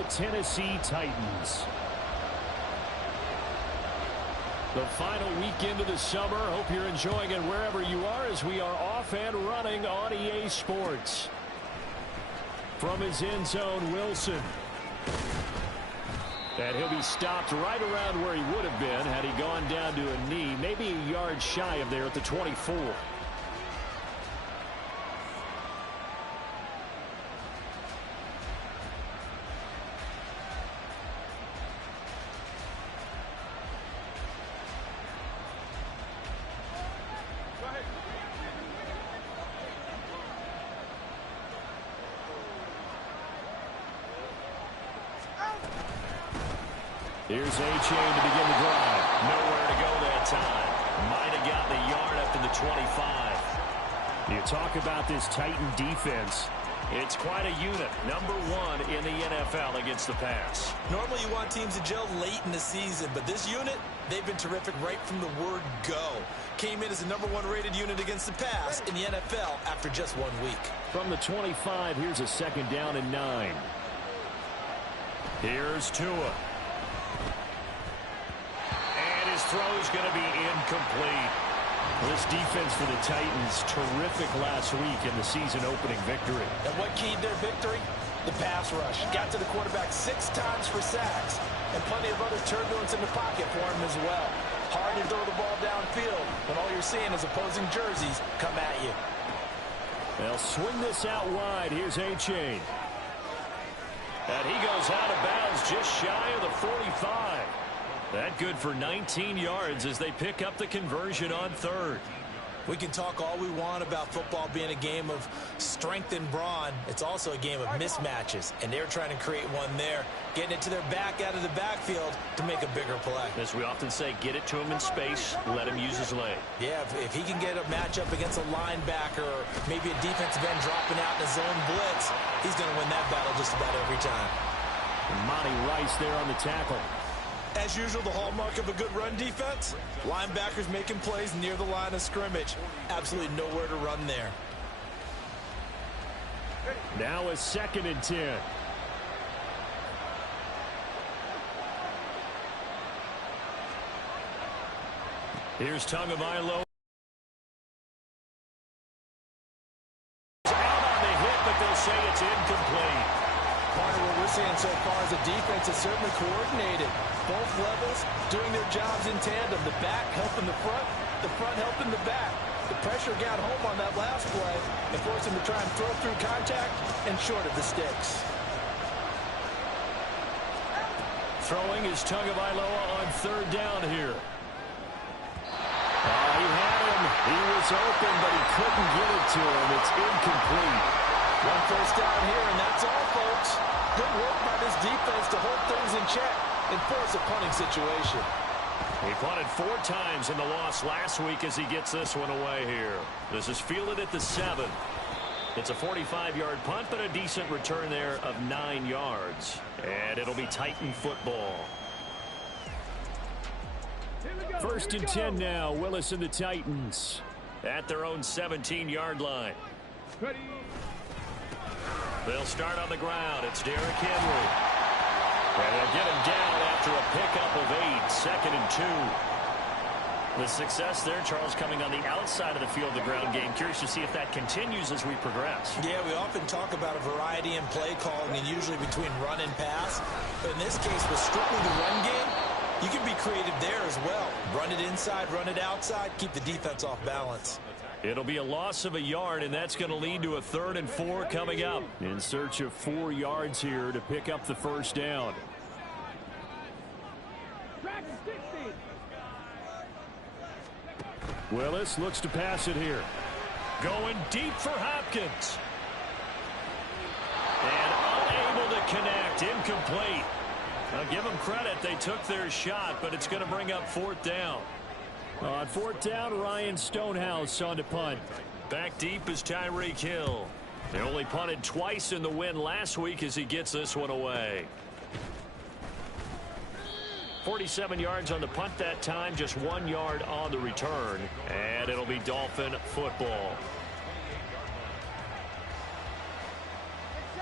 the Tennessee Titans. The final weekend of the summer. Hope you're enjoying it wherever you are as we are off and running on EA Sports. From his end zone, Wilson. And he'll be stopped right around where he would have been had he gone down to a knee, maybe a yard shy of there at the 24. Here's A-Chain to begin the drive. Nowhere to go that time. Might have gotten a yard up to the 25. You talk about this Titan defense. It's quite a unit. Number one in the NFL against the pass. Normally you want teams to gel late in the season, but this unit, they've been terrific right from the word go. Came in as the number one rated unit against the pass in the NFL after just 1 week. From the 25, here's a second down and 9. Here's Tua. His throw's going to be incomplete. This defense for the Titans, terrific last week in the season-opening victory. And what keyed their victory? The pass rush. Got to the quarterback 6 times for sacks, and plenty of other turbulence in the pocket for him as well. Hard to throw the ball downfield when all you're seeing is opposing jerseys come at you. They'll swing this out wide. Here's A-Chain. And he goes out of bounds just shy of the 45. That good for 19 yards as they pick up the conversion on third. We can talk all we want about football being a game of strength and brawn. It's also a game of mismatches, and they're trying to create one there, getting it to their back out of the backfield to make a bigger play. As we often say, get it to him in space, let him use his leg. Yeah, if he can get a matchup against a linebacker or maybe a defensive end dropping out in a zone blitz, he's going to win that battle just about every time. And Monty Rice there on the tackle. As usual, the hallmark of a good run defense, linebackers making plays near the line of scrimmage. Absolutely nowhere to run there. Now a 2nd and 10. Here's Tagovailoa. Out on the hit, but they'll say it's incomplete. Part of what we're seeing so far is the defense is certainly coordinated. Both levels doing their jobs in tandem. The back helping the front helping the back. The pressure got home on that last play and forced him to try and throw through contact and short of the sticks. Throwing is Tagovailoa on 3rd down here. He had him. He was open, but he couldn't get it to him. It's incomplete. 1 first down here, and that's all, folks. Good work by this defense to hold things in check and force a punting situation. He punted 4 times in the loss last week as he gets this one away here. This is fielded at the 7. It's a 45-yard punt, but a decent return there of 9 yards. And it'll be Titan football. 1st and 10 now. Willis and the Titans at their own 17-yard line. They'll start on the ground. It's Derrick Henry. And they'll get him down after a pickup of 8. 2nd and 2. The success there, Charles, coming on the outside of the field, the ground game. Curious to see if that continues as we progress. Yeah, we often talk about a variety in play calling and usually between run and pass. But in this case, with strictly the run game, you can be creative there as well. Run it inside, run it outside, keep the defense off balance. It'll be a loss of a yard, and that's going to lead to a 3rd and 4 coming up. In search of 4 yards here to pick up the 1st down. Willis looks to pass it here. Going deep for Hopkins. And unable to connect. Incomplete. Now give them credit. They took their shot, but it's going to bring up 4th down. On 4th down, Ryan Stonehouse on to punt. Back deep is Tyreek Hill. They only punted twice in the win last week as he gets this one away. 47 yards on the punt that time, just 1 yard on the return. And it'll be Dolphin football.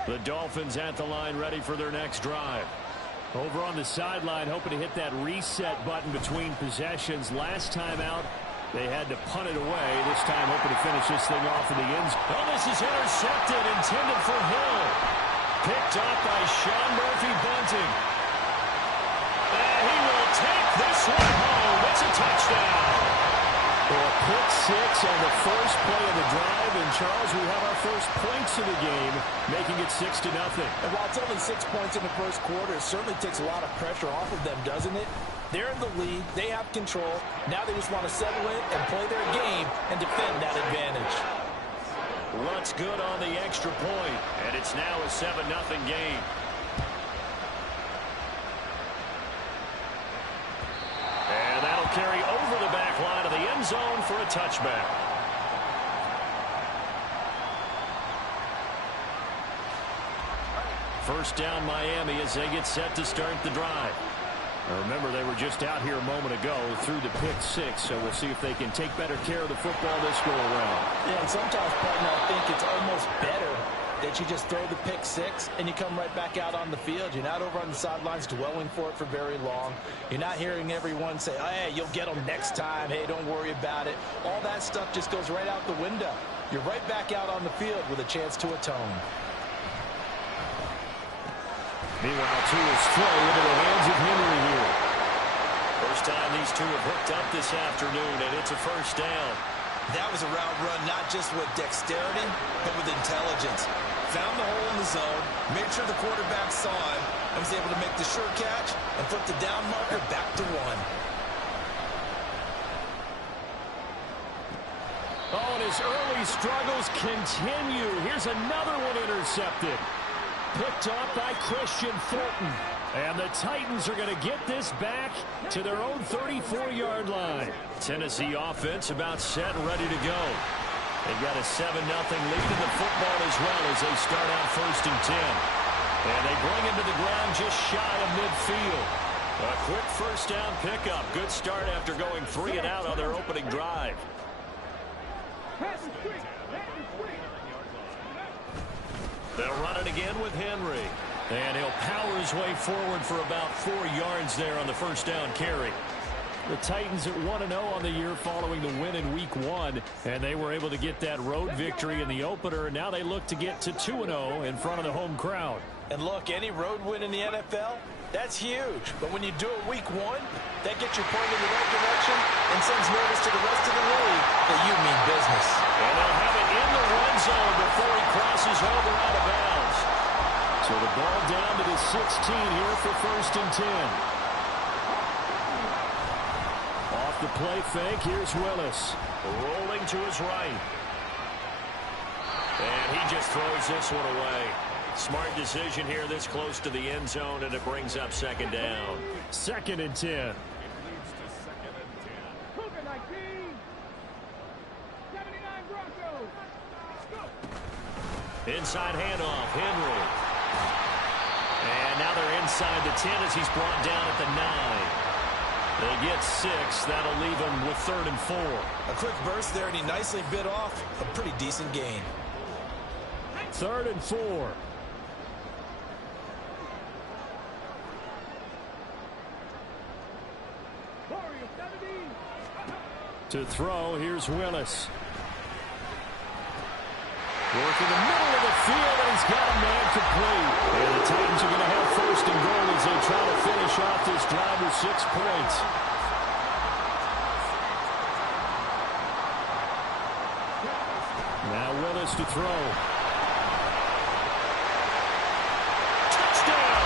The Dolphins at the line, ready for their next drive. Over on the sideline, hoping to hit that reset button between possessions. Last time out, they had to punt it away. This time, hoping to finish this thing off in the end zone. Oh, this is intercepted, intended for Hill. Picked up by Sean Murphy-Bunting. And he will take this one home. It's a touchdown. Well, a pick six on the first play of the drive. And, Charles, we have our first points of the game, making it 6-0. And while it's only 6 points in the first quarter, it certainly takes a lot of pressure off of them, doesn't it? They're in the lead. They have control. Now they just want to settle in and play their game and defend that advantage. Lutt's good on the extra point, and it's now a 7-0 game. And that'll carry over the back line of the end zone for a touchback. First down Miami as they get set to start the drive. Now remember, they were just out here a moment ago through the pick six, so we'll see if they can take better care of the football this go around. Yeah, and sometimes, partner, I think it's almost better that you just throw the pick six and you come right back out on the field. You're not over on the sidelines dwelling for it for very long. You're not hearing everyone say, oh, hey, you'll get them next time. Hey, don't worry about it. All that stuff just goes right out the window. You're right back out on the field with a chance to atone. Meanwhile, Tua's throw into the hands of Henry here. First time these two have hooked up this afternoon, and it's a first down. That was a route run not just with dexterity, but with intelligence. Found the hole in the zone, made sure the quarterback saw him, and was able to make the sure catch and flip the down marker back to one. Oh, and his early struggles continue. Here's another one intercepted. Picked off by Christian Fulton. And the Titans are going to get this back to their own 34-yard line. Tennessee offense about set and ready to go. They've got a 7-0 lead in the football as well as they start out 1st and 10. And they bring him to the ground just shy of midfield. A quick first down pickup. Good start after going 3 and out on their opening drive. They'll run it again with Henry. And he'll power his way forward for about 4 yards there on the first down carry. The Titans at 1-0 on the year following the win in Week 1. And they were able to get that road victory in the opener. And now they look to get to 2-0 in front of the home crowd. And look, any road win in the NFL, that's huge. But when you do it Week 1, that gets you pointed in the right direction and sends notice to the rest of the league that you mean business. And they'll have it in the run zone before he crosses over out of bounds. So the ball down to the 16 here for 1st and 10. Off the play fake, here's Willis. Rolling to his right. And he just throws this one away. Smart decision here this close to the end zone, and it brings up 2nd down. 2nd and 10. Inside handoff, Henry. And now they're inside the 10 as he's brought down at the 9. They get 6. That'll leave them with 3rd and 4. A quick burst there, and he nicely bit off a pretty decent gain. 3rd and 4. To throw, here's Willis. Work in the middle of the field, and he's got a man complete. And the Titans are going to have 1st and goal as they try to finish off this drive with 6 points. Now Willis to throw. Touchdown!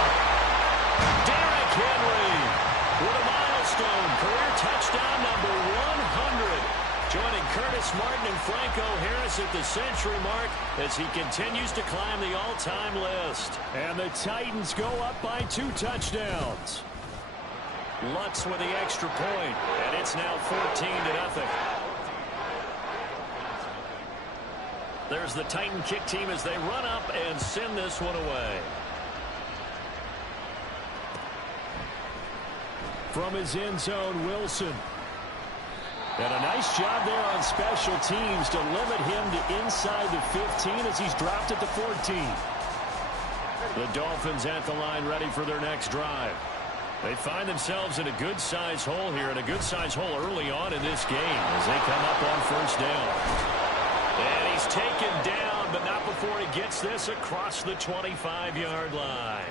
Derrick Henry with a milestone career touchdown number 100. Joining Curtis Martin and Franco Harris at the century mark as he continues to climb the all-time list. And the Titans go up by 2 touchdowns. Lutz with the extra point, and it's now 14-0. There's the Titan kick team as they run up and send this one away. From his end zone, Wilson. And a nice job there on special teams to limit him to inside the 15 as he's dropped it to 14. The Dolphins at the line ready for their next drive. They find themselves in a good-sized hole here, and a good-sized hole early on in this game as they come up on first down. And he's taken down, but not before he gets this across the 25-yard line.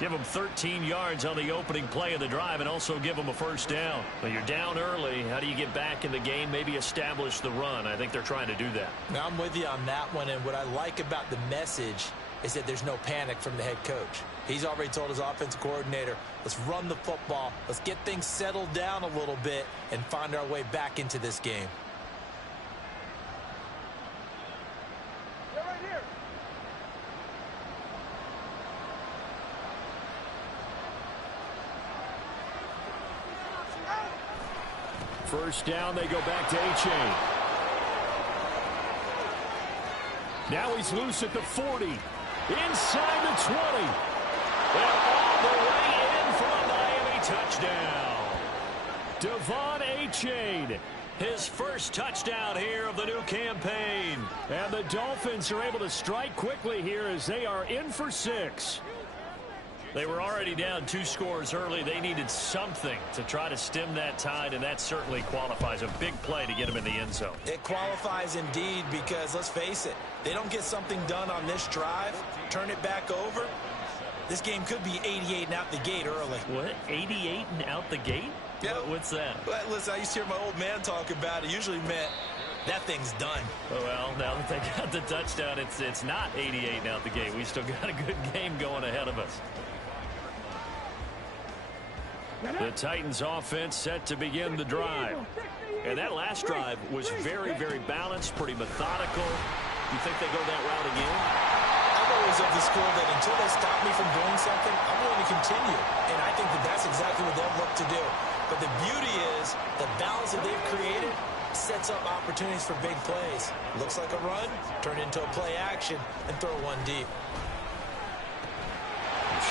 Give them 13 yards on the opening play of the drive and also give them a first down. But you're down early. How do you get back in the game, maybe establish the run? I think they're trying to do that. Now, I'm with you on that one, and what I like about the message is that there's no panic from the head coach. He's already told his offensive coordinator, let's run the football, let's get things settled down a little bit and find our way back into this game. First down, they go back to Achane. Now he's loose at the 40. Inside the 20. And all the way in for a Miami touchdown. Devon Achane, his first touchdown here of the new campaign. And the Dolphins are able to strike quickly here as they are in for 6. They were already down 2 scores early. They needed something to try to stem that tide, and that certainly qualifies. A big play to get them in the end zone. It qualifies indeed because, let's face it, they don't get something done on this drive, turn it back over, this game could be 88 and out the gate early. What? 88 and out the gate? Yeah. What's that? Listen, I used to hear my old man talk about it. Usually meant that thing's done. Oh, well, now that they got the touchdown, it's not 88 and out the gate. We still got a good game going ahead of us. The Titans offense set to begin the drive. And that last drive was very, very balanced, pretty methodical. You think they go that route again? I'm always of the school that until they stop me from doing something, I'm going to continue. And I think that that's exactly what they'll look to do. But the beauty is the balance that they've created sets up opportunities for big plays. Looks like a run, turn into a play action, and throw one deep.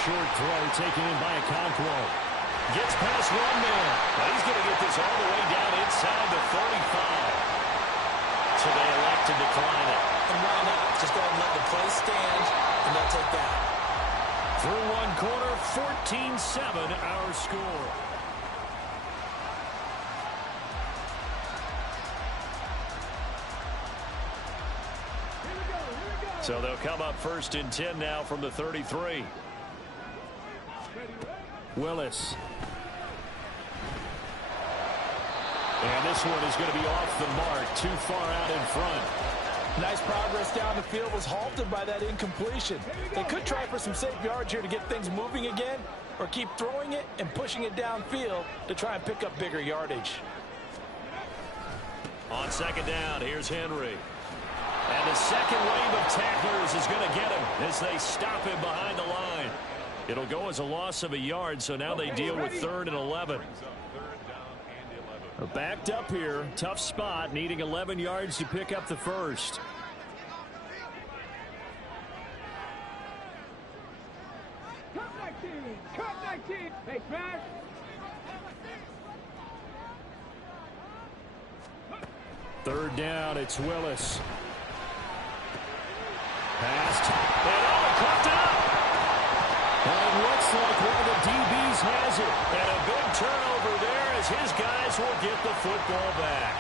Short throw taken in by Okonkwo. Gets past one man. Well, he's going to get this all the way down inside the 35. So they elect to decline it. And why not? Just go ahead and let the play stand, and they'll take that. Through one quarter, 14-7 our score. So they'll come up first and 10 now from the 33. Willis. And this one is going to be off the mark, too far out in front. Nice progress down the field was halted by that incompletion. They could try for some safe yards here to get things moving again, or keep throwing it and pushing it downfield to try and pick up bigger yardage. On second down, here's Henry. And the second wave of tacklers is going to get him as they stop him behind the line. It'll go as a loss of a yard, so now they deal with 3rd and 11. Backed up here, tough spot, needing 11 yards to pick up the first. Third down, it's Willis. Passed. And caught up. And it looks like one of the DBs has it. And a big turnover there as his guys will get the football back.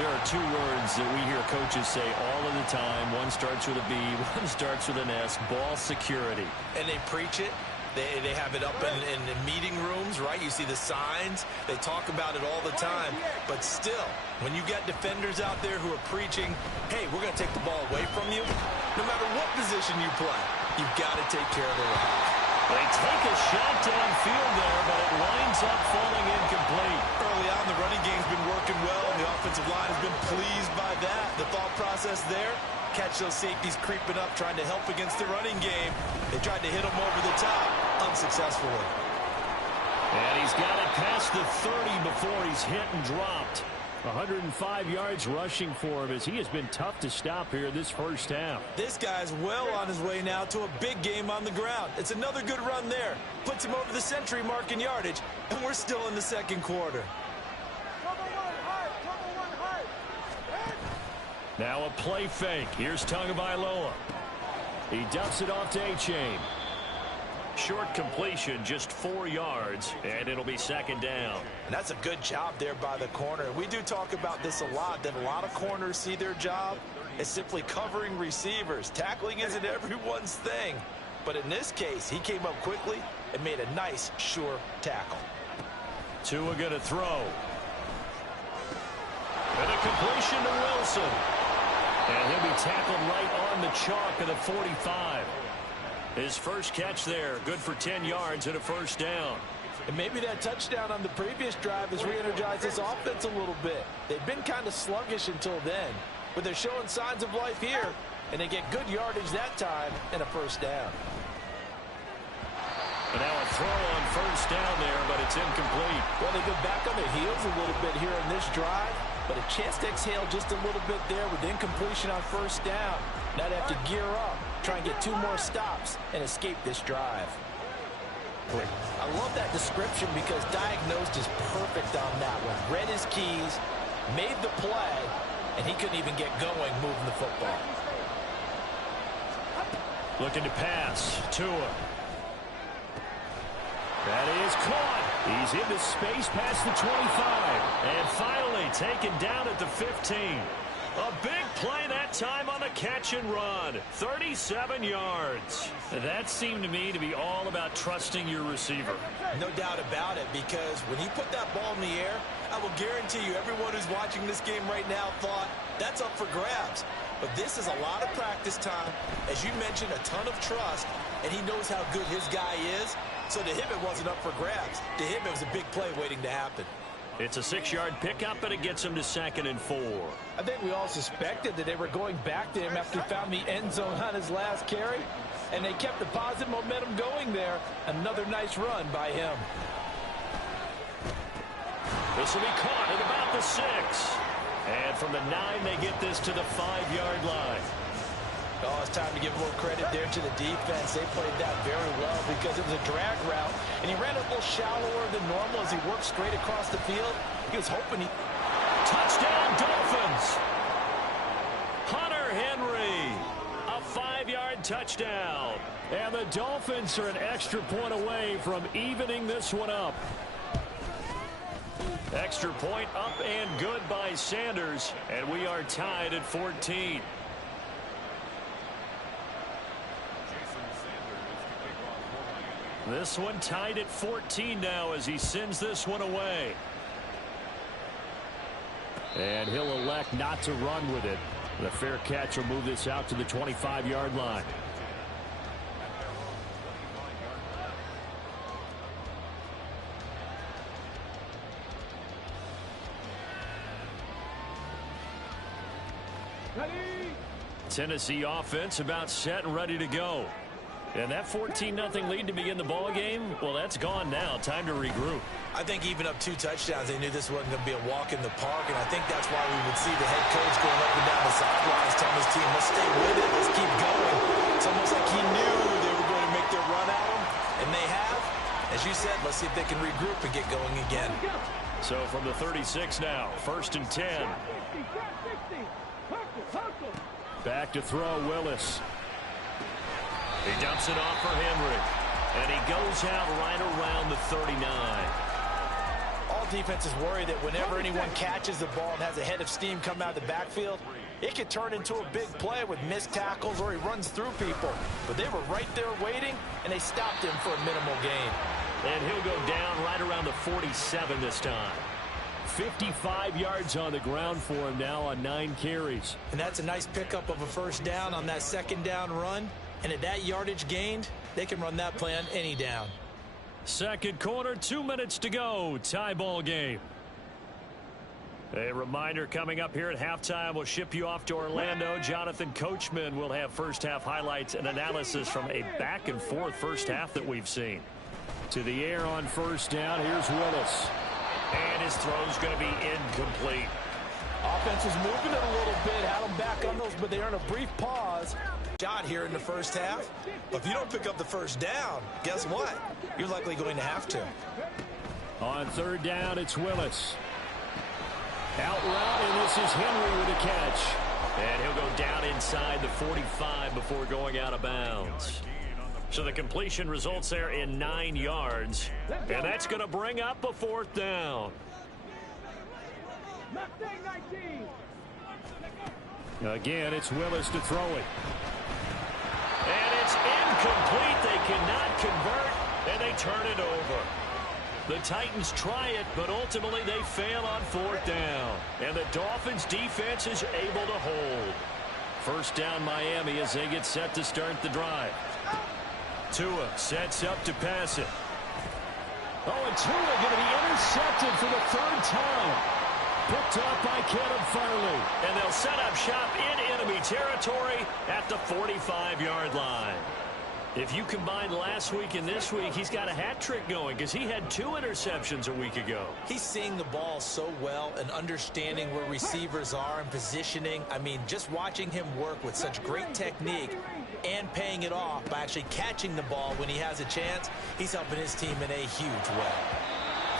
There are 2 words that we hear coaches say all of the time. One starts with a B, one starts with an S. Ball security. And they preach it. They have it up in meeting rooms, right? You see the signs. They talk about it all the time. But still, when you got defenders out there who are preaching, hey, we're going to take the ball away from you, no matter what position you play, you've got to take care of the rock. They take a shot downfield there, but it winds up falling incomplete. Early on, the running game's been working well, and the offensive line has been pleased by that. The thought process there, catch those safeties creeping up, trying to help against the running game. They tried to hit them over the top, unsuccessfully. And he's got it past the 30 before he's hit and dropped. 105 yards rushing for him as he has been tough to stop here this first half. This guy's well on his way now to a big game on the ground. It's another good run there. Puts him over the century mark in yardage, and we're still in the second quarter. Now a play fake. Here's Tagovailoa. He dumps it off to Achane. Short completion, just 4 yards, and it'll be second down. And that's a good job there by the corner. We do talk about this a lot, that a lot of corners see their job as simply covering receivers. Tackling isn't everyone's thing. But in this case, he came up quickly and made a nice, sure tackle. Tua going to throw. And a completion to Wilson. And he'll be tackled right on the chalk of the 45. His first catch there, good for 10 yards and a first down. And maybe that touchdown on the previous drive has re-energized this offense a little bit. They've been kind of sluggish until then, but they're showing signs of life here, and they get good yardage that time and a first down. And now a throw on first down there, but it's incomplete. Well, they've been back on their heels a little bit here in this drive, but a chance to exhale just a little bit there with incompletion on first down. Now they have to gear up, try and get 2 more stops, and escape this drive. I love that description because diagnosed is perfect on that one. Read his keys, made the play, and he couldn't even get going moving the football. Looking to pass. Tua. That is caught. He's into space past the 25. And finally taken down at the 15. A big play that time on the catch and run. 37 yards. That seemed to me to be all about trusting your receiver. No doubt about it, because when he put that ball in the air, I will guarantee you everyone who's watching this game right now thought that's up for grabs. But this is a lot of practice time. As you mentioned, a ton of trust, and he knows how good his guy is. So to him, it wasn't up for grabs. To him, it was a big play waiting to happen. It's a 6-yard pickup, and it gets him to 2nd and 4. I think we all suspected that they were going back to him after he found the end zone on his last carry, and they kept the positive momentum going there. Another nice run by him. This will be caught at about the 6. And from the 9, they get this to the 5-yard line. Oh, it's time to give a little credit there to the defense. They played that very well because it was a drag route, and he ran a little shallower than normal as he worked straight across the field. He was hoping he... Touchdown, Dolphins! Hunter Henry, a 5-yard touchdown. And the Dolphins are an extra point away from evening this one up. Extra point up and good by Sanders, and we are tied at 14. This one tied at 14 now as he sends this one away. And he'll elect not to run with it. The fair catch will move this out to the 25-yard line. Tennessee offense about set and ready to go. And that 14-0 lead to begin the ball game, well, that's gone now. Time to regroup. I think even up 2 touchdowns, they knew this wasn't going to be a walk in the park, and I think that's why we would see the head coach going up and down the sidelines telling his team, let's stay with it, let's keep going. It's almost like he knew they were going to make their run at him, and they have. As you said, let's see if they can regroup and get going again. So from the 36 now, 1st and 10. Back to throw, Willis. He dumps it off for Henry. And he goes out right around the 39. All defenses worry that whenever anyone catches the ball and has a head of steam come out of the backfield, it could turn into a big play with missed tackles or he runs through people. But they were right there waiting, and they stopped him for a minimal gain. And he'll go down right around the 47 this time. 55 yards on the ground for him now on 9 carries. And that's a nice pickup of a first down on that 2nd down run. And at that yardage gained, they can run that play on any down. Second quarter, 2 minutes to go. Tie ball game. A reminder coming up here at halftime. We'll ship you off to Orlando. Jonathan Coachman will have first half highlights and analysis from a back and forth first half that we've seen. To the air on first down. Here's Willis. And his throw's going to be incomplete. Offense was moving it a little bit, had them back on those, but they earned a brief pause. Shot here in the first half. But if you don't pick up the first down, guess what? You're likely going to have to. On 3rd down, it's Willis. Out route, and this is Henry with a catch. And he'll go down inside the 45 before going out of bounds. So the completion results there in 9 yards. And that's going to bring up a 4th down. Again, it's Willis to throw it. And it's incomplete. They cannot convert, and they turn it over. The Titans try it, but ultimately they fail on 4th down. And the Dolphins' defense is able to hold. 1st down Miami as they get set to start the drive. Tua sets up to pass it. Oh, and Tua going to be intercepted for the 3rd time. Picked up by Caleb Farley. And they'll set up shop in enemy territory at the 45-yard line. If you combine last week and this week, he's got a hat trick going because he had 2 interceptions a week ago. He's seeing the ball so well and understanding where receivers are and positioning. I mean, just watching him work with such great technique and paying it off by actually catching the ball when he has a chance, he's helping his team in a huge way.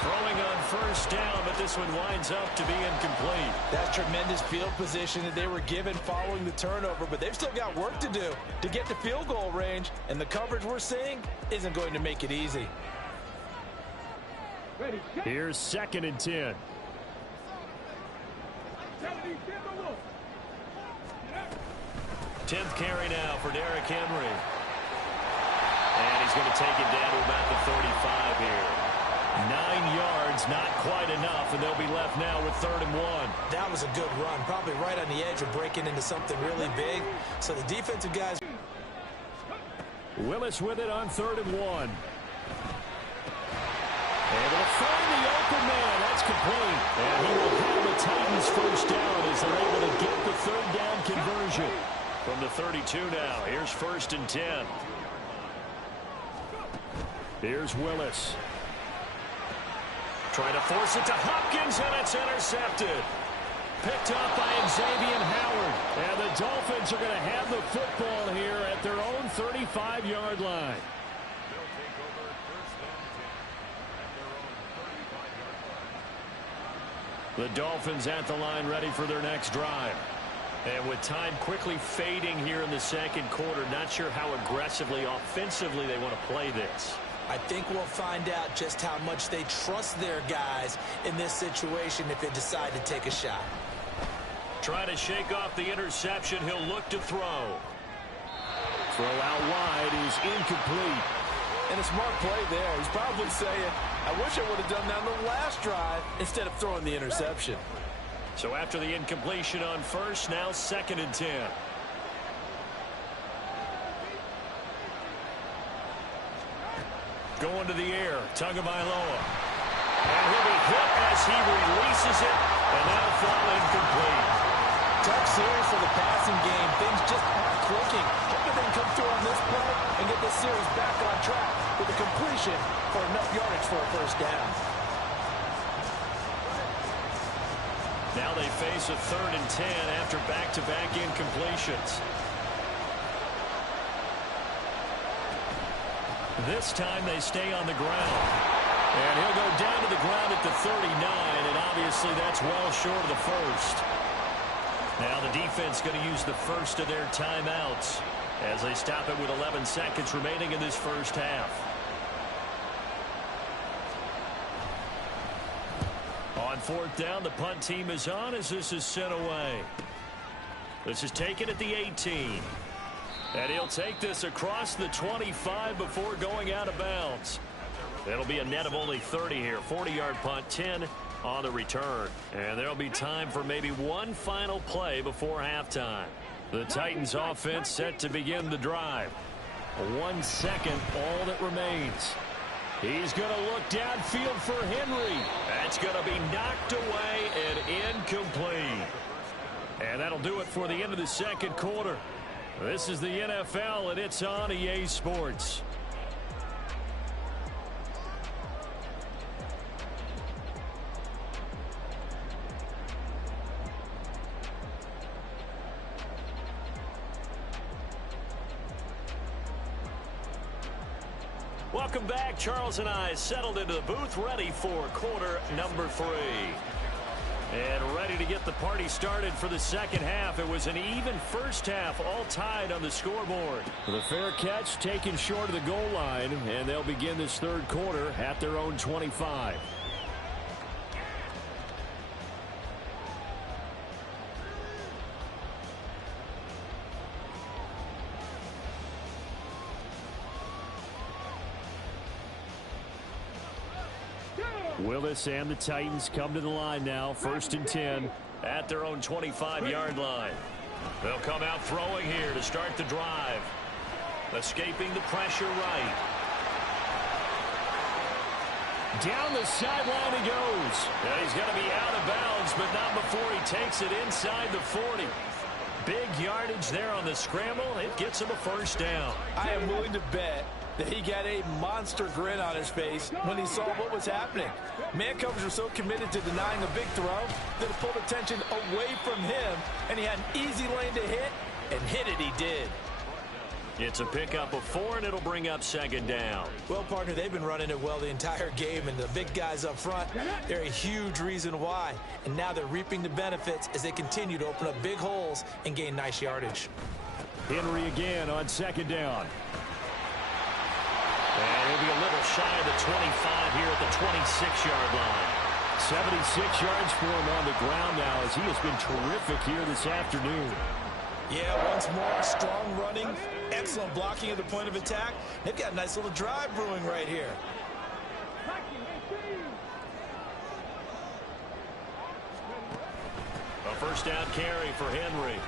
Throwing on 1st down, but this one winds up to be incomplete. That's tremendous field position that they were given following the turnover, but they've still got work to do to get to field goal range, and the coverage we're seeing isn't going to make it easy. Here's 2nd and 10. Tenth carry now for Derrick Henry. And he's going to take it down to about the 35 here. 9 yards, not quite enough, and they'll be left now with 3rd and 1. That was a good run, probably right on the edge of breaking into something really big. So the defensive guys. Willis with it on 3rd and 1. Able to find the open man. That's complete. And he will have the Titans 1st down as they're able to get the 3rd down conversion. From the 32 now, here's 1st and 10. Here's Willis. Trying to force it to Hopkins, and it's intercepted. Picked up by Xavier Howard. And the Dolphins are going to have the football here at their own 35-yard line. The Dolphins at the line ready for their next drive. And with time quickly fading here in the 2nd quarter, not sure how aggressively, offensively they want to play this. I think we'll find out just how much they trust their guys in this situation if they decide to take a shot. Trying to shake off the interception. He'll look to throw. Throw out wide is incomplete. And a smart play there. He's probably saying, I wish I would have done that on the last drive instead of throwing the interception. So after the incompletion on 1st, now 2nd and 10. Going to the air, Tagovailoa. And he'll be hit as he releases it, and that'll fall incomplete. Tough series for the passing game. Things just aren't clicking. Hoping they can come through on this play and get this series back on track with a completion for enough yardage for a 1st down. Now they face a 3rd and 10 after back-to-back incompletions. This time they stay on the ground. And he'll go down to the ground at the 39, and obviously that's well short of the 1st. Now the defense going to use the 1st of their timeouts as they stop it with 11 seconds remaining in this 1st half. On 4th down, the punt team is on as this is sent away. This is taken at the 18. And he'll take this across the 25 before going out of bounds. It'll be a net of only 30 here. 40-yard punt, 10 on the return. And there'll be time for maybe one final play before halftime. The Titans offense set to begin the drive. 1 second, all that remains. He's going to look downfield for Henry. That's going to be knocked away and incomplete. And that'll do it for the end of the 2nd quarter. This is the NFL, and it's on EA Sports. Welcome back. Charles and I settled into the booth, ready for quarter number 3. And ready to get the party started for the second half. It was an even first half, all tied on the scoreboard. The fair catch taken short of the goal line, and they'll begin this third quarter at their own 25. Willis and the Titans come to the line now. 1st and 10 at their own 25-yard line. They'll come out throwing here to start the drive. Escaping the pressure right. Down the sideline he goes. And he's going to be out of bounds, but not before he takes it inside the 40. Big yardage there on the scramble. It gets him a first down. I am willing to bet that he got a monster grin on his face when he saw what was happening. Man coverage were so committed to denying a big throw that it pulled attention away from him, and he had an easy lane to hit, and hit it he did. It's a pickup of 4, and it'll bring up 2nd down. Well, partner, they've been running it well the entire game, and the big guys up front, they're a huge reason why. And now they're reaping the benefits as they continue to open up big holes and gain nice yardage. Henry again on 2nd down. And he'll be a little shy of the 25 here at the 26-yard line. 76 yards for him on the ground now as he has been terrific here this afternoon. Yeah, once more, strong running, excellent blocking at the point of attack. They've got a nice little drive brewing right here. A first down carry for Henry.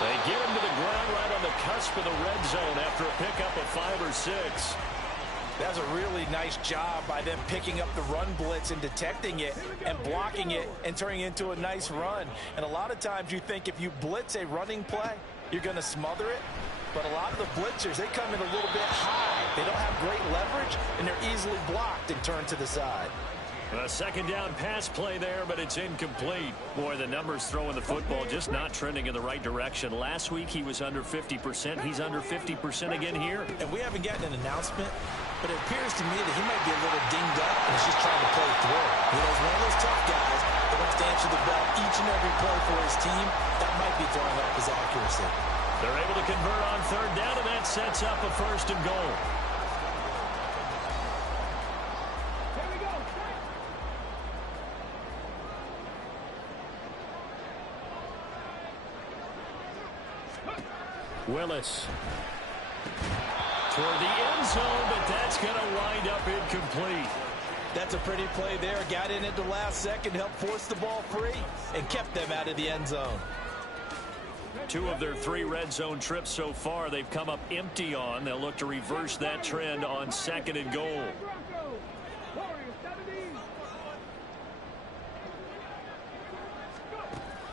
They get him to the ground right on the cusp of the red zone after a pickup of 5 or 6. That's a really nice job by them picking up the run blitz and detecting it and blocking it and turning it into a nice run. And a lot of times you think if you blitz a running play, you're going to smother it. But a lot of the blitzers, they come in a little bit high. They don't have great leverage, and they're easily blocked and turned to the side. A 2nd down pass play there, but it's incomplete. Boy, the numbers throwing the football just not trending in the right direction. Last week he was under 50%. He's under 50% again here. And we haven't gotten an announcement, but it appears to me that he might be a little dinged up and he's just trying to play through. You know, he's one of those tough guys that wants to answer the bell each and every play for his team. That might be throwing off his accuracy. They're able to convert on 3rd down, and that sets up a 1st and goal. Willis toward the end zone, but that's going to wind up incomplete. That's a pretty play there. Got in at the last second, helped force the ball free, and kept them out of the end zone. 2 of their 3 red zone trips so far they've come up empty on. They'll look to reverse that trend on 2nd and goal.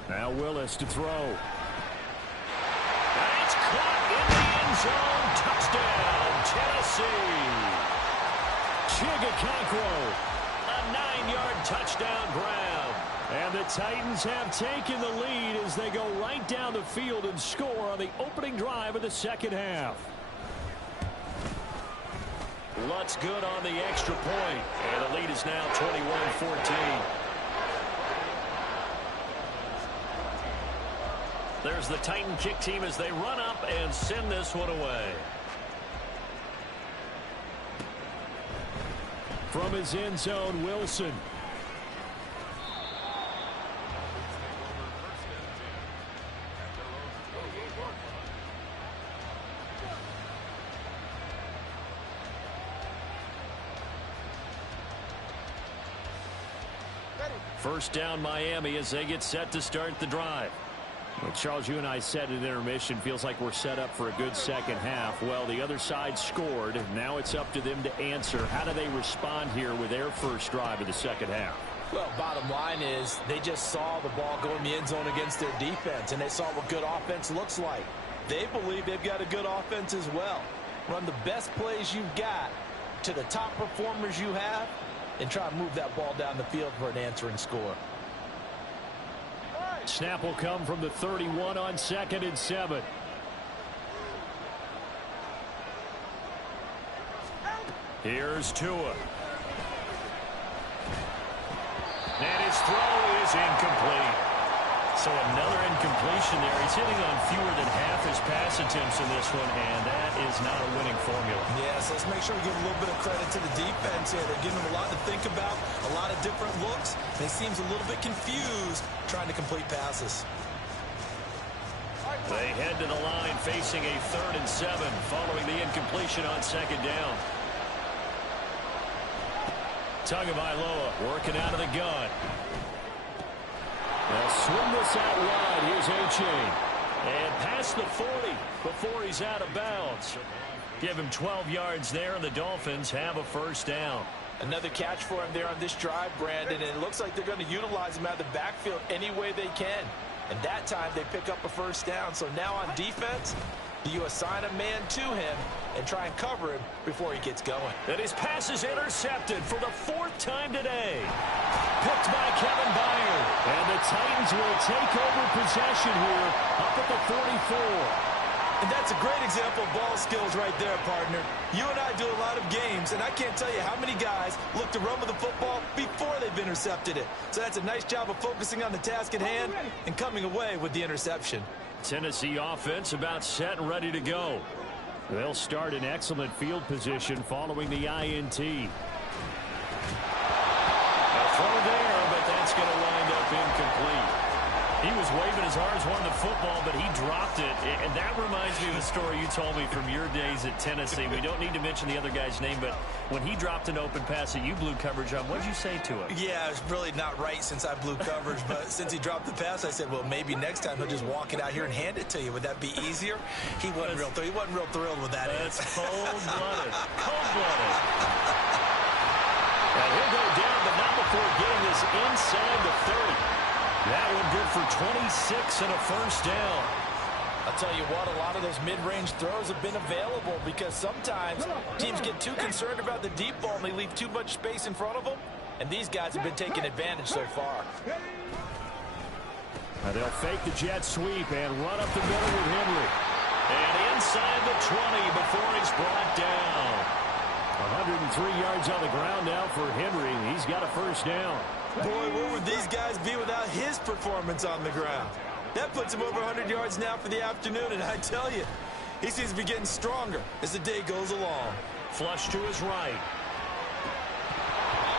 Now Willis to throw. It's caught in the end zone. Touchdown, Tennessee. Chigakakwo, a 9-yard touchdown grab. And the Titans have taken the lead as they go right down the field and score on the opening drive of the second half. Lutz good on the extra point, and the lead is now 21-14. There's the Titan kick team as they run up and send this one away. From his end zone, Wilson. First down Miami as they get set to start the drive. Well, Charles, you and I said at intermission, feels like we're set up for a good second half. Well, the other side scored. Now it's up to them to answer. How do they respond here with their first drive of the second half? Well, bottom line is they just saw the ball go in the end zone against their defense, and they saw what good offense looks like. They believe they've got a good offense as well. Run the best plays you've got to the top performers you have, and try to move that ball down the field for an answering score. Snap will come from the 31 on 2nd and 7. Here's Tua. And his throw is incomplete. So another incompletion there. He's hitting on fewer than half his pass attempts in this one, and that is not a winning formula. Yes, let's make sure we give a little bit of credit to the defense here. They're giving him a lot to think about, a lot of different looks. And he seems a little bit confused trying to complete passes. They head to the line facing a 3rd and 7 following the incompletion on 2nd down. Tagovailoa working out of the gun. They'll swing this out wide. Here's A-Chain. And past the 40 before he's out of bounds. Give him 12 yards there, and the Dolphins have a 1st down. Another catch for him there on this drive, Brandon, and it looks like they're going to utilize him out of the backfield any way they can. And that time they pick up a 1st down. So now on defense, you assign a man to him and try and cover him before he gets going. And his pass is intercepted for the 4th time today. Picked by Kevin Byard. And the Titans will take over possession here up at the 44. And that's a great example of ball skills right there, partner. You and I do a lot of games, and I can't tell you how many guys look to run with the football before they've intercepted it. So that's a nice job of focusing on the task at hand and coming away with the interception. Tennessee offense about set and ready to go. They'll start in excellent field position following the INT. A throw there, but that's going to wind up incomplete. He was waving as hard as wanted the football, but he dropped it. And that reminds me of a story you told me from your days at Tennessee. We don't need to mention the other guy's name, but when he dropped an open pass that you blew coverage on, what did you say to him? Yeah, it's really not right since I blew coverage, but since he dropped the pass, I said, well, maybe next time he'll just walk it out here and hand it to you. Would that be easier? He wasn't real thrilled with that. That's cold-blooded. Cold-blooded. Now he'll go down, but not before getting this inside the 30. That one good for 26 and a 1st down. I'll tell you what, a lot of those mid-range throws have been available because sometimes teams get too concerned about the deep ball and they leave too much space in front of them. And these guys have been taking advantage so far. Now they'll fake the jet sweep and run up the middle with Henry. And inside the 20 before he's brought down. 103 yards on the ground now for Henry. He's got a 1st down. Boy, where would these guys be without his performance on the ground? That puts him over 100 yards now for the afternoon, and I tell you, he seems to be getting stronger as the day goes along. Flush to his right.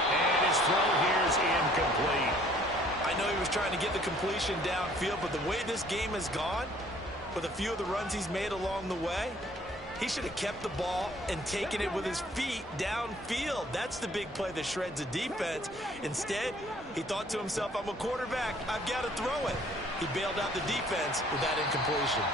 And his throw here is incomplete. I know he was trying to get the completion downfield, but the way this game has gone, with a few of the runs he's made along the way, he should have kept the ball and taken it with his feet downfield. That's the big play that shreds a defense. Instead, he thought to himself, I'm a quarterback. I've got to throw it. He bailed out the defense with that incompletion.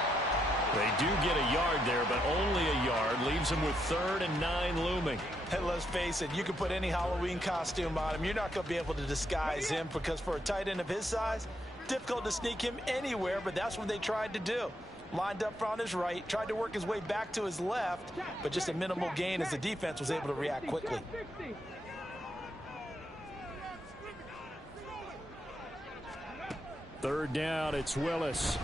They do get a yard there, but only a yard. Leaves him with 3rd and 9 looming. And let's face it, you can put any Halloween costume on him. You're not going to be able to disguise him because for a tight end of his size, difficult to sneak him anywhere, but that's what they tried to do. Lined up on his right, tried to work his way back to his left, but just a minimal gain as the defense was able to react quickly. Third down, it's Willis.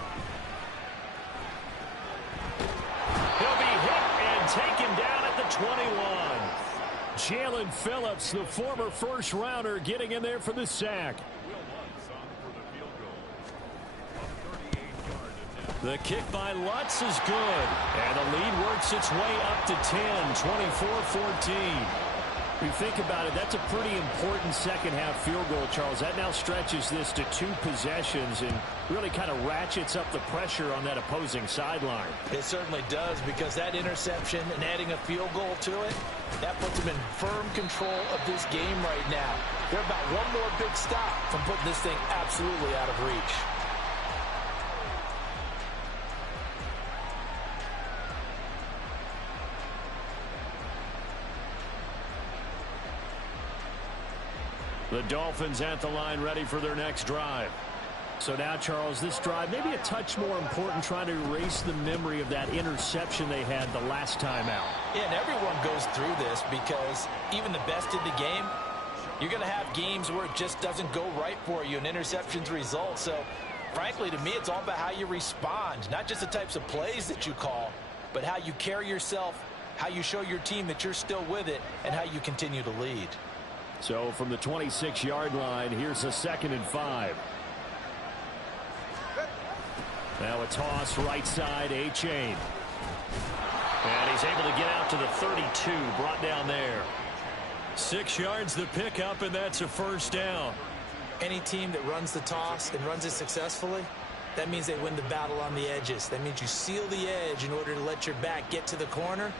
He'll be hit and taken down at the 21. Jalen Phillips, the former 1st rounder, getting in there for the sack. The kick by Lutz is good. And the lead works its way up to 10, 24-14. If you think about it, that's a pretty important second-half field goal, Charles. That now stretches this to 2 possessions and really kind of ratchets up the pressure on that opposing sideline. It certainly does, because that interception and adding a field goal to it, that puts them in firm control of this game right now. They're about one more big stop from putting this thing absolutely out of reach. The Dolphins at the line ready for their next drive. So now, Charles, this drive maybe a touch more important, trying to erase the memory of that interception they had the last time out. Yeah, and everyone goes through this because even the best in the game, you're going to have games where it just doesn't go right for you and interceptions result. So, frankly, to me, it's all about how you respond, not just the types of plays that you call, but how you carry yourself, how you show your team that you're still with it, and how you continue to lead. So from the 26-yard line, here's a 2nd and 5. Now a toss right side, A-Chain. And he's able to get out to the 32, brought down there. 6 yards the pickup, and that's a 1st down. Any team that runs the toss and runs it successfully, that means they win the battle on the edges. That means you seal the edge in order to let your back get to the corner.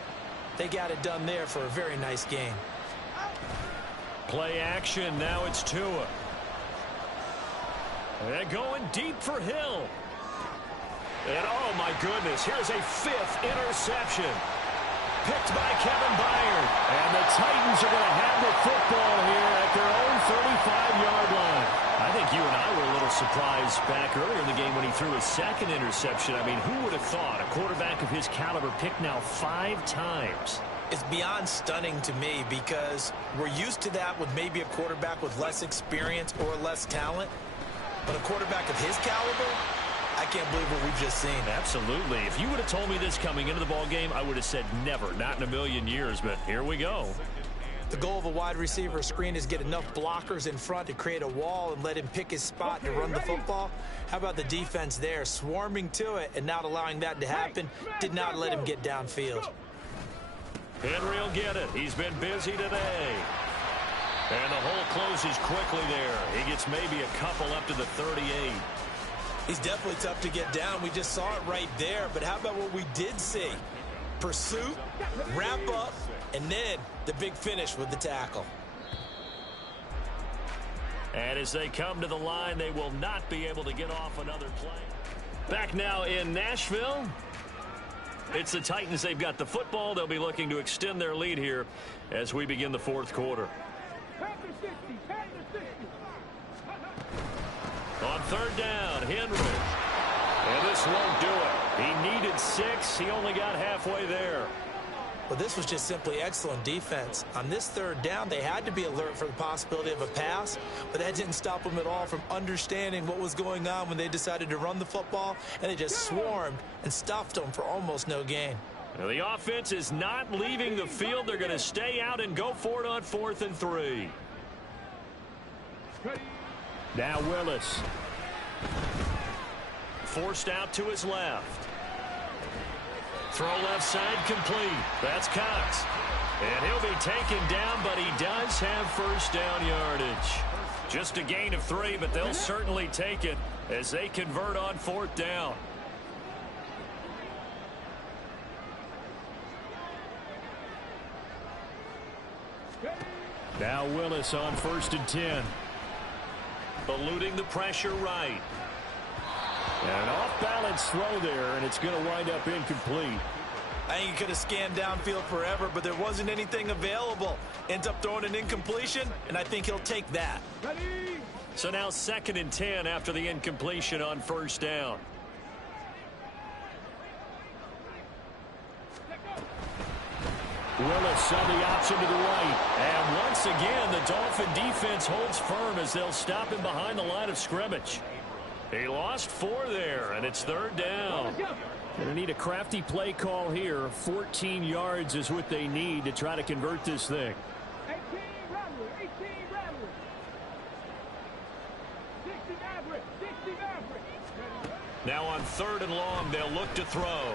They got it done there for a very nice game. Play action. Now it's Tua. And going deep for Hill. And oh my goodness, here's a 5th interception. Picked by Kevin Byard. And the Titans are going to have the football here at their own 35-yard line. I think you and I were a little surprised back earlier in the game when he threw his 2nd interception. I mean, who would have thought a quarterback of his caliber picked now 5 times? It's beyond stunning to me because we're used to that with maybe a quarterback with less experience or less talent. But a quarterback of his caliber, I can't believe what we've just seen. Absolutely. If you would have told me this coming into the ball game, I would have said never, not in a million years, but here we go. The goal of a wide receiver screen is get enough blockers in front to create a wall and let him pick his spot to run the football. How about the defense there, swarming to it and not allowing that to happen, did not let him get downfield. Henry will get it. He's been busy today. And the hole closes quickly there. He gets maybe a couple up to the 38. He's definitely tough to get down. We just saw it right there. But how about what we did see? Pursuit, wrap up, and then the big finish with the tackle. And as they come to the line, they will not be able to get off another play. Back now in Nashville. It's the Titans. They've got the football. They'll be looking to extend their lead here as we begin the 4th quarter. On 3rd down, Henry. And this won't do it. He needed 6. He only got halfway there. Well, this was just simply excellent defense. On this 3rd down, they had to be alert for the possibility of a pass, but that didn't stop them at all from understanding what was going on when they decided to run the football, and they just swarmed and stuffed them for almost no gain. Now the offense is not leaving the field. They're going to stay out and go for it on 4th and 3. Now Willis. Forced out to his left. Throw left side complete. That's Cox. And he'll be taken down, but he does have 1st down yardage. Just a gain of 3, but they'll certainly take it as they convert on 4th down. Now Willis on 1st and 10. Eluding the pressure right. And an off-balance throw there, and it's going to wind up incomplete. I think he could have scanned downfield forever, but there wasn't anything available. Ends up throwing an incompletion, and I think he'll take that. So now 2nd and 10 after the incompletion on 1st down. Willis on the option to the right. And once again, the Dolphin defense holds firm as they'll stop him behind the line of scrimmage. He lost 4 there, and it's 3rd down. Going to need a crafty play call here. 14 yards is what they need to try to convert this thing. 18 Rattler, 18 Rattler. 60 Maverick, 60 Maverick. Now on 3rd and long, they'll look to throw.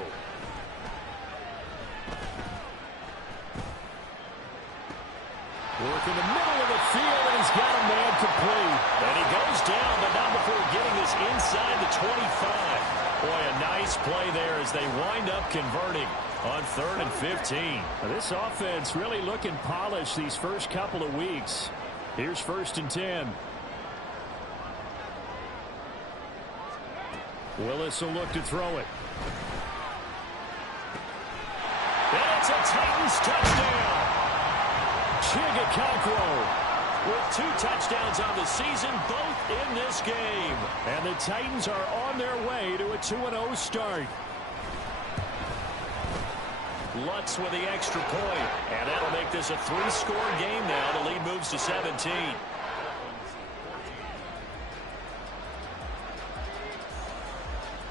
Work in the middle of the field, and he's got a man complete. And he goes down, but not before getting this inside the 25. Boy, a nice play there as they wind up converting on 3rd and 15. Now, this offense really looking polished these first couple of weeks. Here's 1st and 10. Willis will look to throw it. And it's a Titans touchdown. Chigga with 2 touchdowns on the season, both in this game. And the Titans are on their way to a 2-0 start. Lutz with the extra point. And that'll make this a 3-score game now. The lead moves to 17.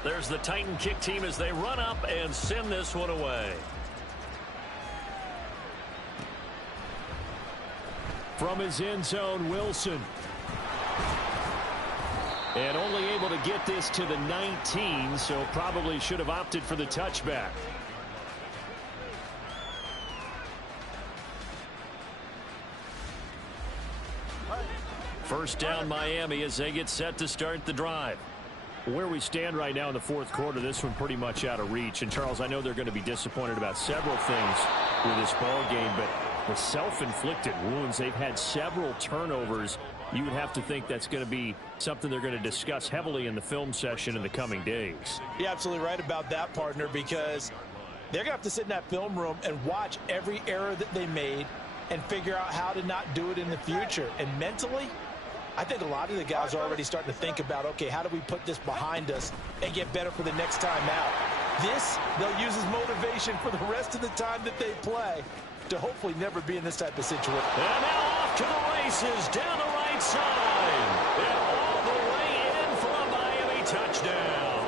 There's the Titan kick team as they run up and send this one away. From his end zone, Wilson. And only able to get this to the 19, so probably should have opted for the touchback. First down, Miami, as they get set to start the drive. Where we stand right now in the fourth quarter, this one pretty much out of reach. And, Charles, I know they're going to be disappointed about several things with this ball game, but the self-inflicted wounds, they've had several turnovers. You would have to think that's going to be something they're going to discuss heavily in the film session in the coming days. You're absolutely right about that, partner, because they're going to have to sit in that film room and watch every error that they made and figure out how to not do it in the future. And mentally, I think a lot of the guys are already starting to think about, okay, how do we put this behind us and get better for the next time out? This, they'll use as motivation for the rest of the time that they play to hopefully never be in this type of situation. And now off to the races down the right side. And all the way in for a Miami touchdown.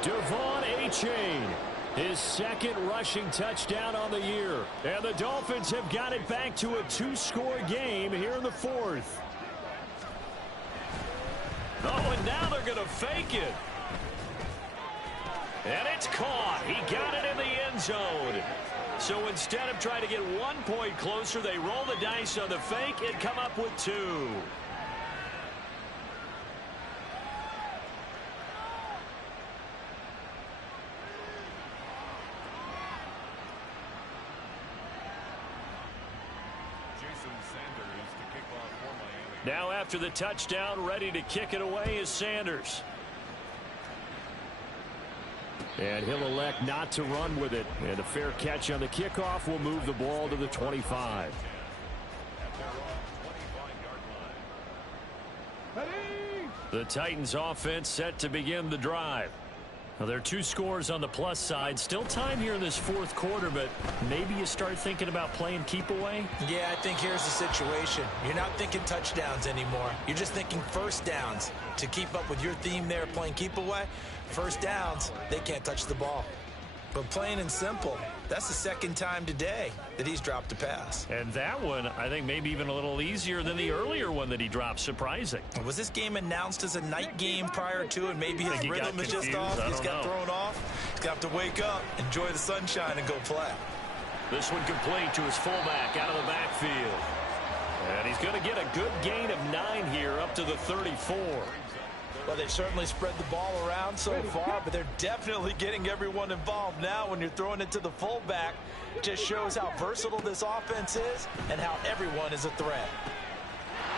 Devon Achane, his second rushing touchdown on the year. And the Dolphins have got it back to a two-score game here in the fourth. Oh, and now they're going to fake it. And it's caught. He got it in the end zone. So instead of trying to get 1 point closer, they roll the dice on the fake and come up with 2. Now after the touchdown, ready to kick it away is Sanders. And he'll elect not to run with it. And a fair catch on the kickoff will move the ball to the 25. The Titans offense set to begin the drive. Now, there are 2 scores on the plus side. Still time here in this fourth quarter, but maybe you start thinking about playing keep away? Yeah, I think here's the situation. You're not thinking touchdowns anymore. You're just thinking first downs. To keep up with your theme there, playing keep away, first downs, they can't touch the ball. But plain and simple, that's the second time today that he's dropped a pass. And that one, I think, maybe even a little easier than the earlier one that he dropped. Surprising. Was this game announced as a night game prior to, and maybe his rhythm is just off? He's got thrown off. He's got to wake up, enjoy the sunshine, and go play. This one complete to his fullback out of the backfield. And he's going to get a good gain of 9 here up to the 34. Well, they've certainly spread the ball around so far, but they're definitely getting everyone involved now when you're throwing it to the fullback. It just shows how versatile this offense is and how everyone is a threat.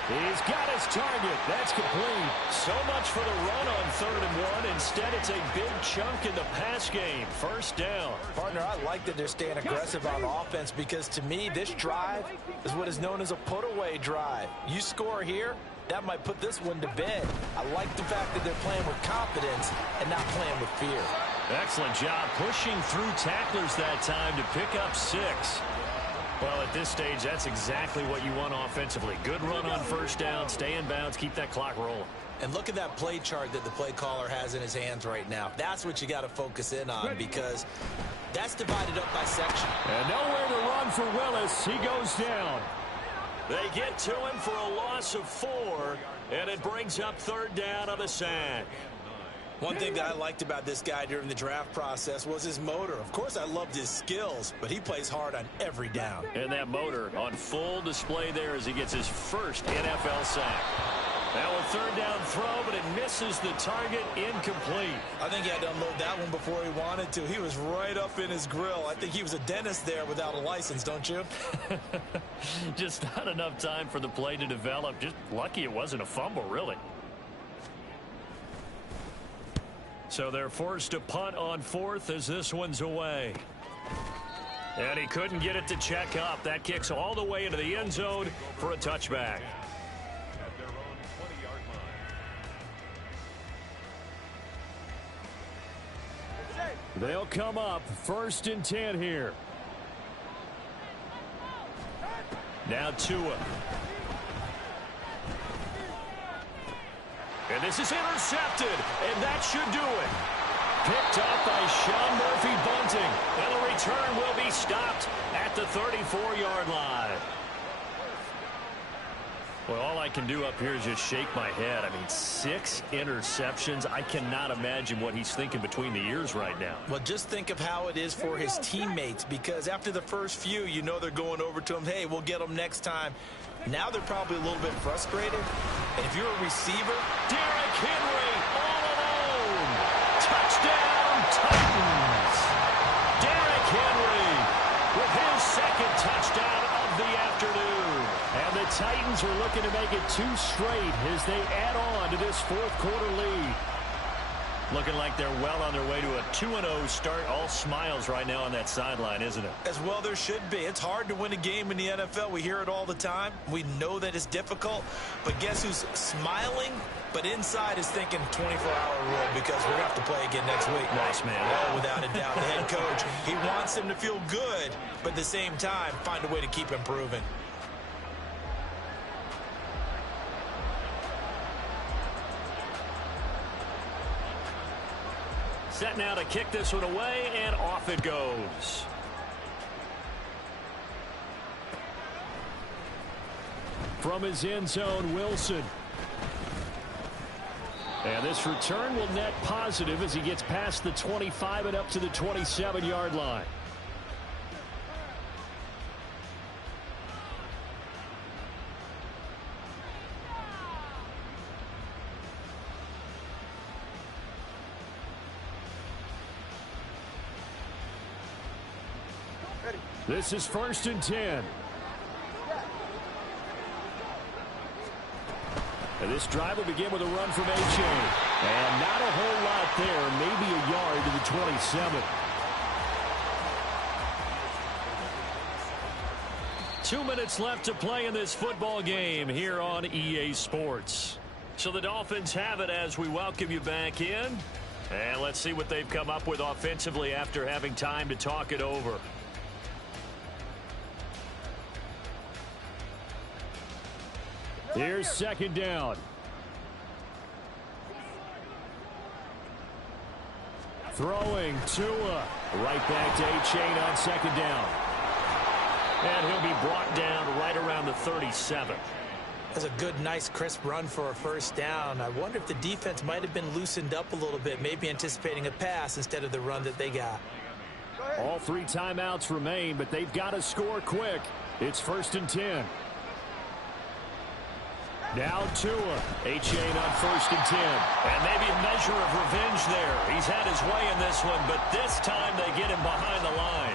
He's got his target. That's complete. So much for the run on 3rd and 1. Instead, it's a big chunk in the pass game. First down. Partner, I like that they're staying aggressive on offense because, to me, this drive is what is known as a put-away drive. You score here, that might put this one to bed. I like the fact that they're playing with confidence and not playing with fear. Excellent job pushing through tacklers that time to pick up 6. Well, at this stage, that's exactly what you want offensively. Good run on first down, stay in bounds, keep that clock rolling. And look at that play chart that the play caller has in his hands right now. That's what you got to focus in on because that's divided up by section. And nowhere to run for Willis. He goes down. They get to him for a loss of 4, and it brings up 3rd down on the sack. One thing that I liked about this guy during the draft process was his motor. Of course, I loved his skills, but he plays hard on every down. And that motor on full display there as he gets his first NFL sack. Now a 3rd down throw, but it misses the target, incomplete. I think he had to unload that one before he wanted to. He was right up in his grill. I think he was a dentist there without a license, don't you? Just not enough time for the play to develop. Just lucky it wasn't a fumble, really. So they're forced to punt on 4th as this one's away. And he couldn't get it to check up. That kicks all the way into the end zone for a touchback. They'll come up 1st and 10 here. Now Tua. And this is intercepted, and that should do it. Picked up by Sean Murphy-Bunting, and the return will be stopped at the 34-yard line. Well, all I can do up here is just shake my head. I mean, 6 interceptions. I cannot imagine what he's thinking between the ears right now. Well, just think of how it is for his teammates, because after the first few, you know they're going over to him, hey, we'll get them next time. Now they're probably a little bit frustrated. And if you're a receiver, Derrick Henry all alone. Touchdown, Titans. Derrick Henry with his second touchdown of the afternoon. And the Titans are looking to make it 2 straight as they add on to this fourth-quarter lead. Looking like they're well on their way to a 2-0 start. All smiles right now on that sideline, isn't it? as well there should be. It's hard to win a game in the NFL. We hear it all the time. We know that it's difficult. But guess who's smiling? But inside is thinking 24-hour rule, because we're going to have to play again next week. Nice, man. Oh, without a doubt. The head coach, he wants him to feel good, but at the same time, find a way to keep improving. Set now to kick this one away, and off it goes. From his end zone, Wilson. And this return will net positive as he gets past the 25 and up to the 27-yard line. This is 1st and 10. And this drive will begin with a run from A-Chain. And not a whole lot there, maybe a yard to the 27. 2 minutes left to play in this football game here on EA Sports. So the Dolphins have it as we welcome you back in. And let's see what they've come up with offensively after having time to talk it over. Here's 2nd down. Throwing Tua. Right back to A-Chain on 2nd down. And he'll be brought down right around the 37. That's a good, nice, crisp run for a 1st down. I wonder if the defense might have been loosened up a little bit, maybe anticipating a pass instead of the run that they got. All 3 timeouts remain, but they've got to score quick. It's 1st and 10. Now Tua. A-Chain on 1st and 10. And maybe a measure of revenge there. He's had his way in this one, but this time they get him behind the line.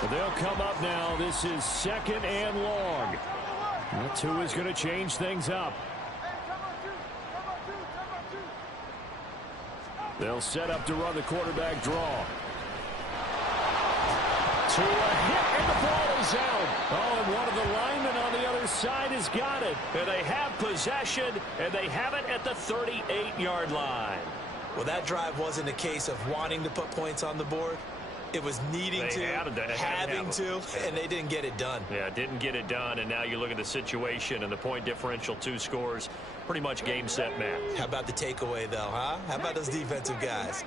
But they'll come up now. This is 2nd and long. Well, Tua's going to change things up. They'll set up to run the quarterback draw. Tua hit, and the ball is out. Oh, and one of the linemen on the other side has got it. And they have possession, and they have it at the 38-yard line. Well, that drive wasn't a case of wanting to put points on the board. It was needing to, having to, and they didn't get it done. Yeah, didn't get it done, and now you look at the situation and the point differential, 2 scores, pretty much game, set, match. How about the takeaway, though, huh? How about those defensive guys?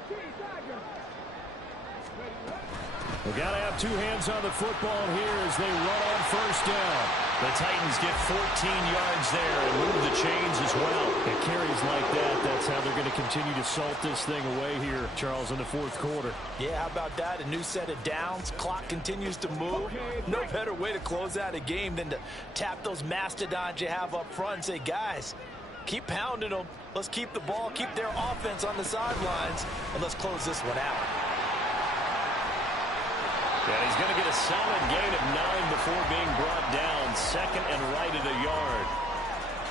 We've got to have 2 hands on the football here as they run on 1st down. The Titans get 14 yards there and move the chains as well. It carries like that. That's how they're going to continue to salt this thing away here, Charles, in the 4th quarter. Yeah, how about that? A new set of downs. Clock continues to move. No better way to close out a game than to tap those mastodons you have up front and say, guys, keep pounding them. Let's keep the ball, keep their offense on the sidelines, and let's close this one out. Yeah, he's going to get a solid gain of 9 before being brought down. 2nd and right at a yard.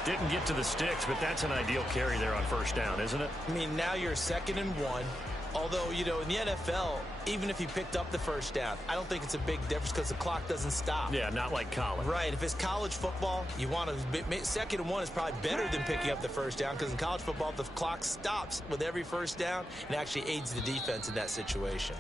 Didn't get to the sticks, but that's an ideal carry there on 1st down, isn't it? I mean, now you're 2nd and 1. Although, you know, in the NFL, even if you picked up the 1st down, I don't think it's a big difference because the clock doesn't stop. Yeah, not like college. Right. If it's college football, you want to 2nd and 1 is probably better than picking up the 1st down, because in college football, the clock stops with every 1st down and actually aids the defense in that situation.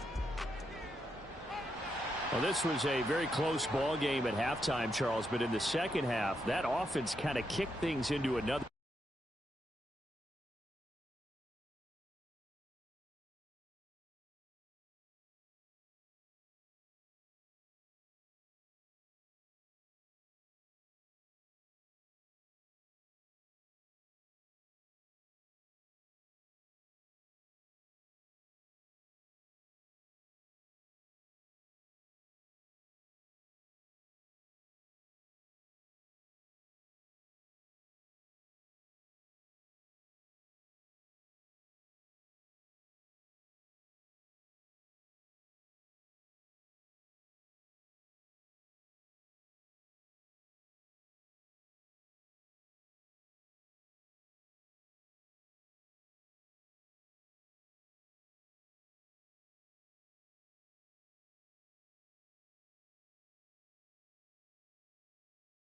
Well, this was a very close ball game at halftime, Charles, but in the 2nd half, that offense kind of kicked things into another